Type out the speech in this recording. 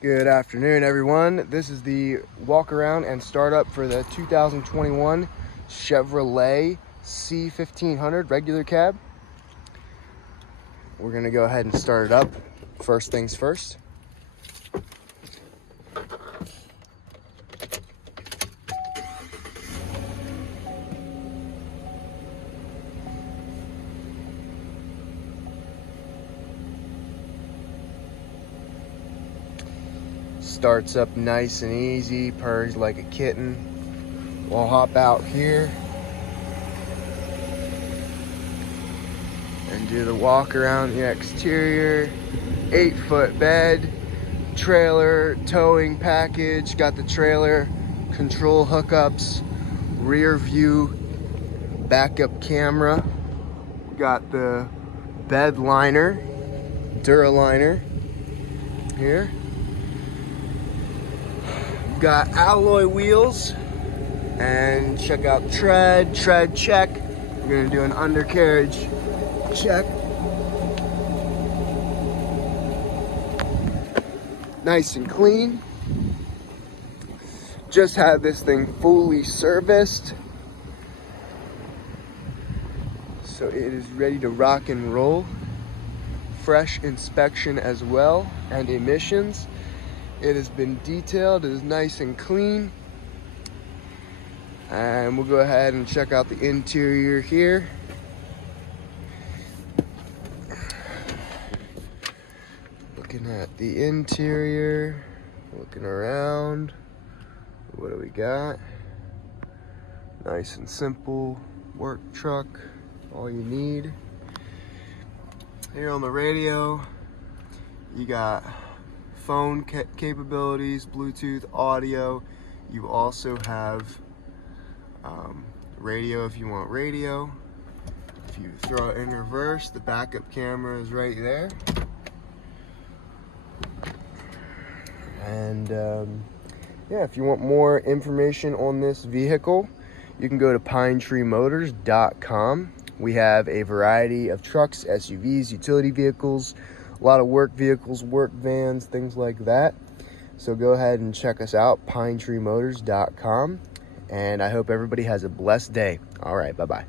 Good afternoon, everyone. This is the walk around and startup for the 2021 Chevrolet C1500 regular cab. We're gonna go ahead and start it up. First things first. Starts up nice and easy, purrs like a kitten. We'll hop out here and do the walk around the exterior. 8-foot bed, trailer, towing package, got the trailer, control hookups, rear view, backup camera. Got the bed liner, Duraliner here. Got alloy wheels, and check out tread check. We're gonna do an undercarriage check. Nice and clean. Just had this thing fully serviced, so it is ready to rock and roll. Fresh inspection as well, and emissions. It has been detailed, it is nice and clean. And we'll go ahead and check out the interior here. Looking at the interior, looking around. What do we got? Nice and simple work truck, all you need. Here on the radio, you got phone capabilities, Bluetooth, audio. You also have radio if you want radio. If you throw it in reverse, the backup camera is right there. And yeah, if you want more information on this vehicle, you can go to pinetreemotors.com. We have a variety of trucks, SUVs, utility vehicles, a lot of work vehicles, work vans, things like that. So go ahead and check us out, pinetreemotors.com. And I hope everybody has a blessed day. All right, bye-bye.